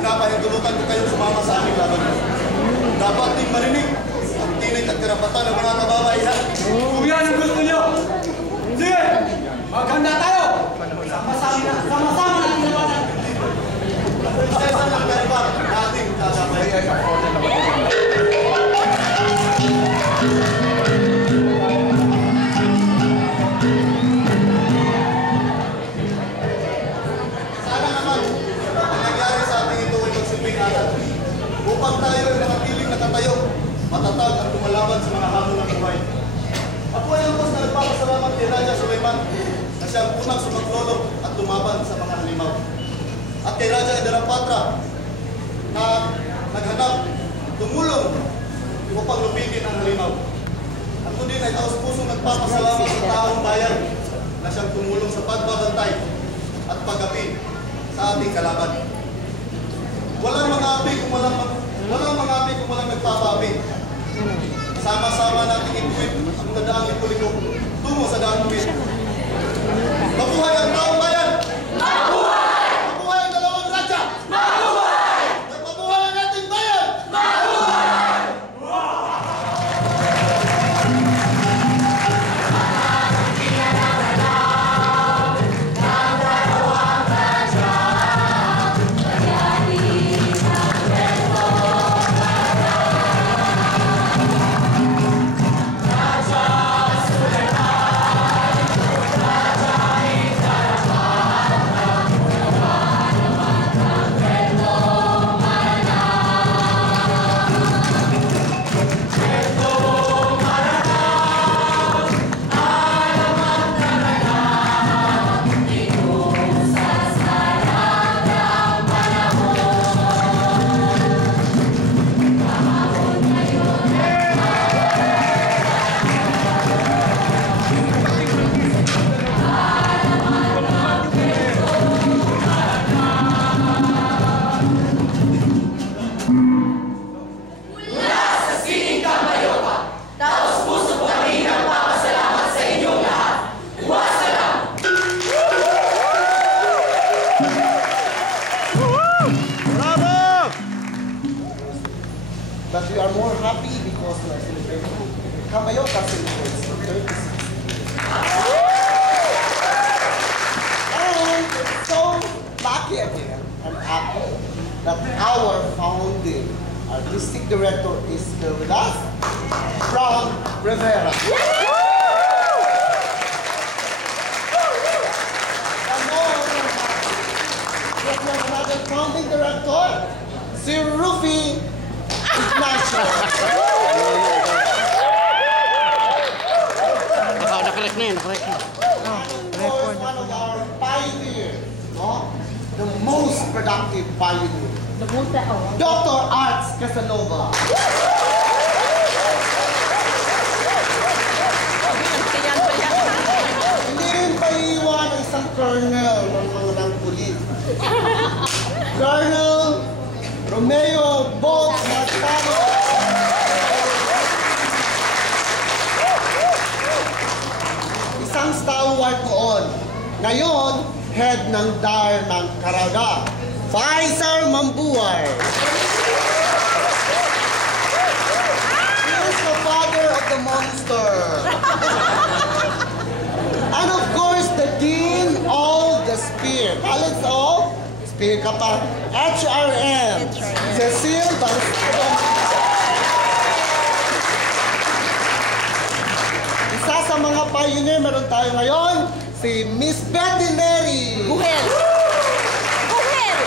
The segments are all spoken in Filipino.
pinapahintulutan ko kayo sumama sa aming laban. Dapat din marinig ang tinig at karapatan ng mga kababaihan. Kung yan ang gusto nyo, sige! Maghanda tayo! Sama-sama natin labanan! Prinsesa ng Garba, nating kasabay. Sana naman, ang nangyari sa ating ito ay magsilbing aral. Upang tayo ay manatiling nakatayo, matatag at lumalaban sa mga hamon ng buhay. Ako ay lubos na nagpapasalamat kay Raja Sulaiman na siyang unang sumaklolo at lumaban sa mga halimaw. At kay Raja Idarapatra na naghanap, tumulong upang lupigin ang halimaw. Ako din ay taos-pusong nagpapasalamat sa taong bayan na siyang tumulong sa pagbabantay at pag-api sa ating kalaban. Walang mga api kung walang nagpapaapi. Sama-sama nating ituwid ang nadaang lipuliko tungo sa daang buwis. Mabuhay ang taong bayan! Mabuhay! Mabuhay ang dalawang raja! Mabuhay! Mabuhay ang ating bayan! Mabuhay! But we are more happy because we are celebrating Kamayota celebrates the 36th year. And it's so lucky again and happy that our founding artistic director is here with us, Frank Rivera. And then another founding director, si Rufy Ignacio. Nakarek na yun, nakarek na. One of our pioneers, no? The most productive pioneer. Dr. Arts Casanova. Hindi rin paiiwan ang isang colonel ng mga pulis. Colonel Romeo Bolt Martano. Isang stalwart noon. Ngayon, head ng DAR ng Caraga. Faisal Mambuay. He is the father of the monster. And of course, the dean of the spear. College of Spear ka pa. HRM. Cecile Barcelona. Isa sa mga pioneer meron tayo ngayon, si Miss Betty Mary. Buhel! Buhel!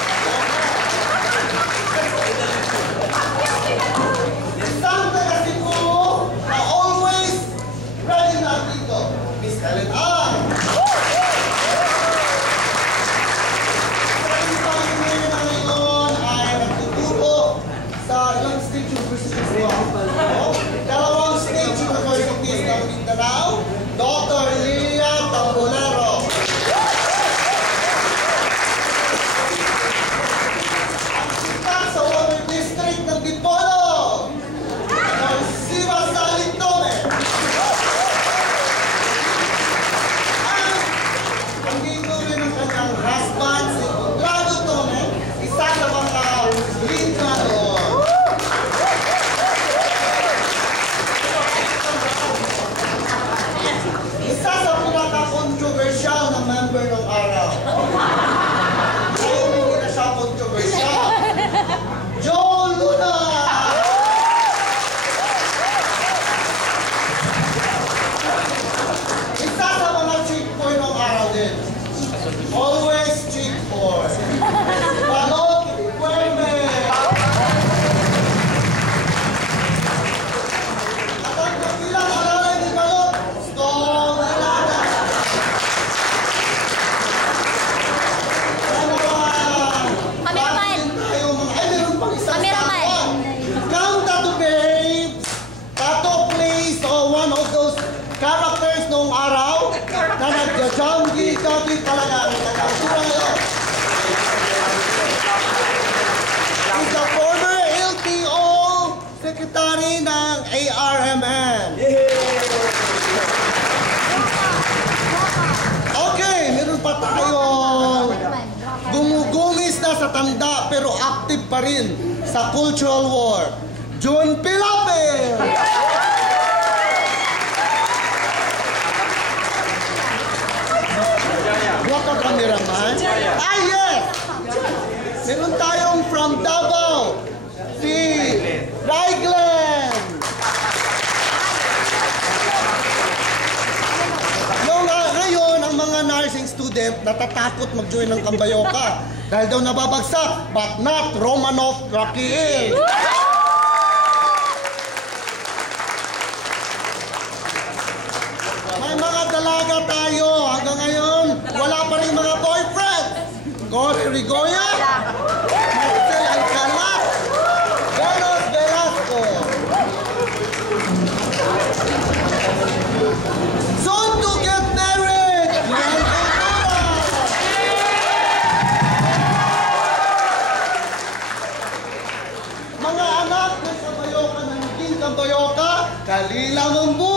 Isang taga Cebu na always ready na dito, Miss Helen Ann. Ang pioneer na ngayon ay nagtuturo sa ilang state universities mo. Dalawang state universities ng Mindanao, Dr. Lilia Tambolero. matanda pero active pa rin sa cultural war, June Pilapil! What a cameraman? Ah, yes! Meron tayong from Davao, si Raiglen! Ngayon, ang mga nursing student natatakot mag-join ng Kambayoka dahil daw nababagsak, but not Romanov Rakiel. May mga dalaga tayo. Hanggang ngayon, wala pa rin mga boyfriend. Cory Rigoya, Marcel Alcala, Carlos Velasco. Soon to get married! Yan Cultura! Mga anak ng Kambayoka na naging Kambayoka, kalila mong buhay!